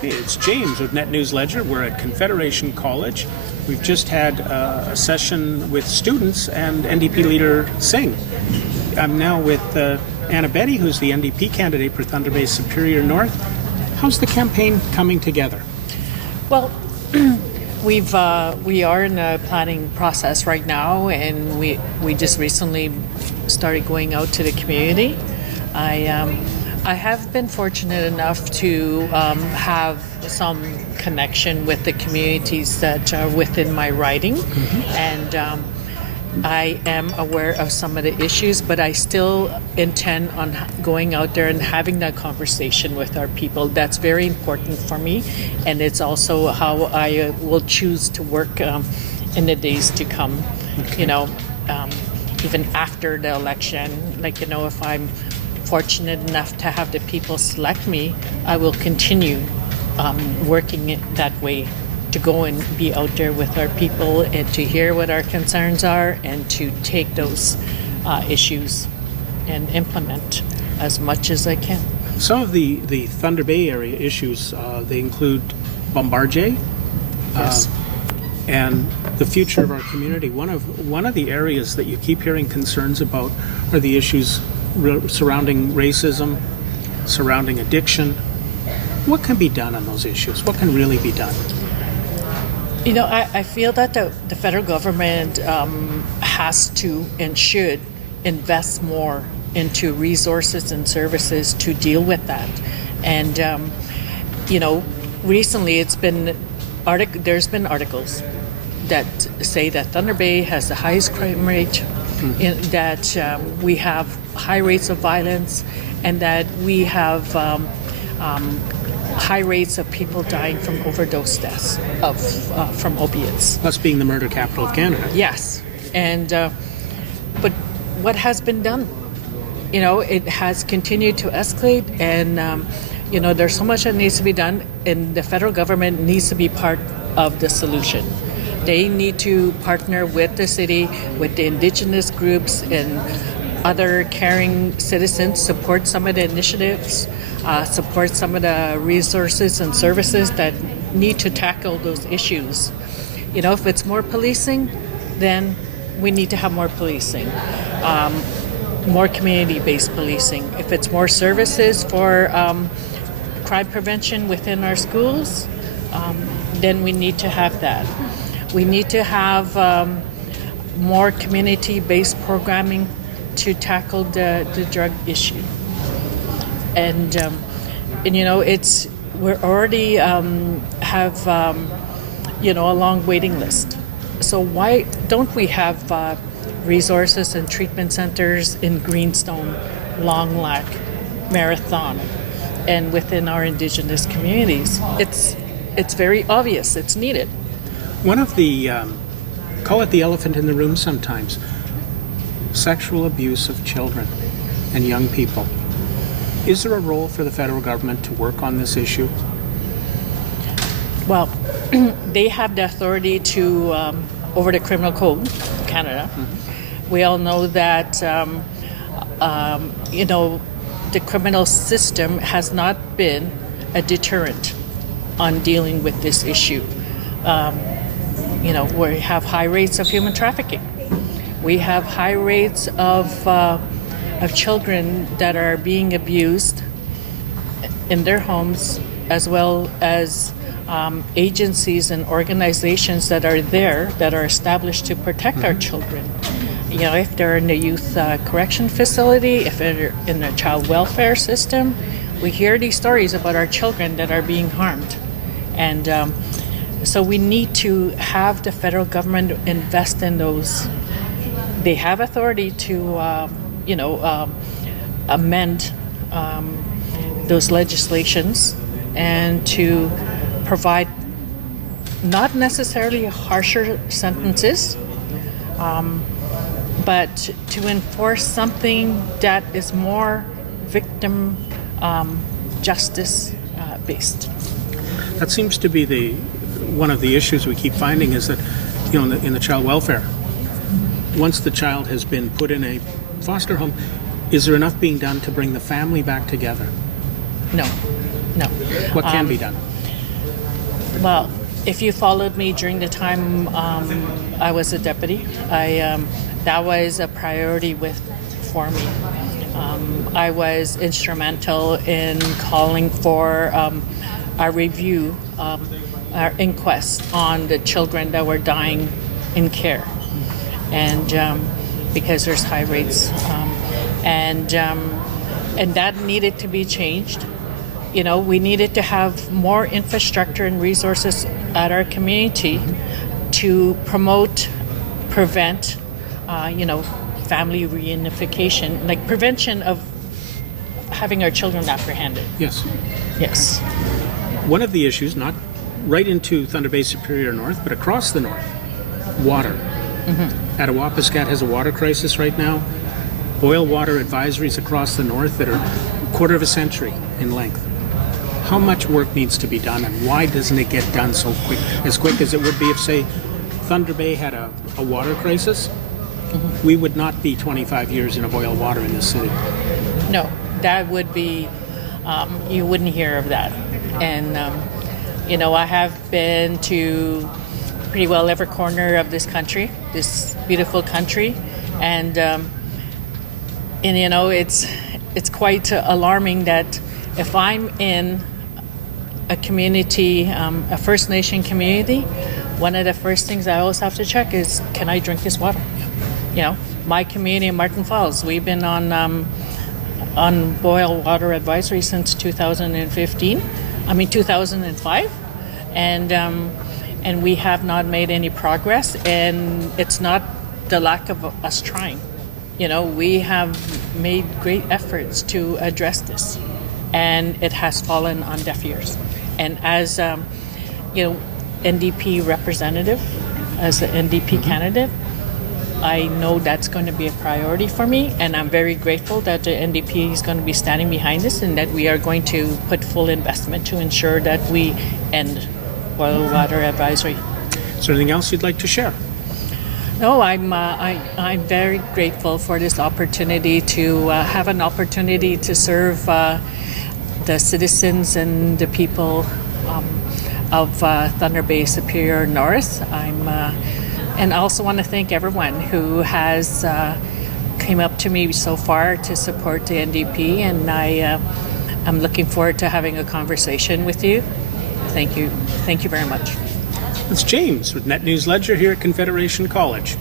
Hey, it's James with NetNewsLedger. We're at Confederation College. We've just had a session with students and NDP leader Singh. I'm now with Betty, who's the NDP candidate for Thunder Bay Superior North. How's the campaign coming together? Well, we are in a planning process right now, and we just recently started going out to the community. I have been fortunate enough to have some connection with the communities that are within my riding, and I am aware of some of the issues, but I still intend on going out there and having that conversation with our people. That's very important for me, and it's also how I will choose to work in the days to come. Okay. You know, even after the election, if I'm fortunate enough to have the people select me, I will continue working it that way, to go and be out there with our people and to hear what our concerns are and to take those issues and implement as much as I can. Some of the Thunder Bay area issues, they include Bombardier, Yes. and the future of our community. One of the areas that you keep hearing concerns about are the issues surrounding racism, surrounding addiction. What can be done on those issues? What can really be done? You know, I feel that the federal government has to and should invest more into resources and services to deal with that. And, recently there's been articles that say that Thunder Bay has the highest crime rate, that we have high rates of violence, and that we have high rates of people dying from overdose deaths from opiates. Us being the murder capital of Canada. Yes, and but what has been done? It has continued to escalate, and there's so much that needs to be done, and the federal government needs to be part of the solution. They need to partner with the city, with the Indigenous groups and other caring citizens, support some of the initiatives, support some of the resources and services that need to tackle those issues. If it's more policing, then we need to have more policing, more community-based policing. If it's more services for crime prevention within our schools, then we need to have that. We need to have more community-based programming to tackle the drug issue. And we're already have a long waiting list. So why don't we have resources and treatment centers in Greenstone, Long Lac, Marathon, and within our Indigenous communities? It's very obvious. It's needed. One of the, call it the elephant in the room sometimes, sexual abuse of children and young people. Is there a role for the federal government to work on this issue? Well, they have the authority to, over the Criminal Code, Canada. We all know that, the criminal system has not been a deterrent on dealing with this issue. We have high rates of human trafficking. We have high rates of children that are being abused in their homes, as well as agencies and organizations that are there that are established to protect our children. If they're in the youth correction facility, if they're in the child welfare system, we hear these stories about our children that are being harmed. And so we need to have the federal government invest in those. They have authority to, amend those legislations and to provide not necessarily harsher sentences, but to enforce something that is more victim justice based. That seems to be one of the issues we keep finding is that, in the child welfare, once the child has been put in a foster home, is there enough being done to bring the family back together? No. What can be done? Well, if you followed me during the time I was a deputy, that was a priority for me. I was instrumental in calling for a review, our inquest on the children that were dying in care, and because there's high rates, and that needed to be changed. You know, we needed to have more infrastructure and resources at our community to promote, prevent, family reunification, like prevention of having our children apprehended. Yes. Yes. One of the issues, not right into Thunder Bay Superior North, but across the north, water. Attawapiskat has a water crisis right now. Boil water advisories across the north that are a quarter of a century in length. How much work needs to be done, and why doesn't it get done so quick, as quick as it would be if, say, Thunder Bay had a water crisis? We would not be 25 years in a boil water in this city. No, that would be, you wouldn't hear of that. And, I have been to pretty well every corner of this country, this beautiful country. And it's quite alarming that if I'm in a community, a First Nation community, one of the first things I always have to check is, can I drink this water? My community in Martin Falls, we've been on boil water advisory since 2005, and we have not made any progress, and it's not the lack of us trying. We have made great efforts to address this, and it has fallen on deaf ears. And as NDP representative, as an NDP candidate, I know that's going to be a priority for me, and I'm very grateful that the NDP is going to be standing behind this, and that we are going to put full investment to ensure that we end boil water advisory. Is there anything else you'd like to share? No, I'm very grateful for this opportunity to have an opportunity to serve the citizens and the people of Thunder Bay Superior North. And I also want to thank everyone who has came up to me so far to support the NDP, and I'm looking forward to having a conversation with you. Thank you. Thank you very much. It's James with NetNewsLedger here at Confederation College.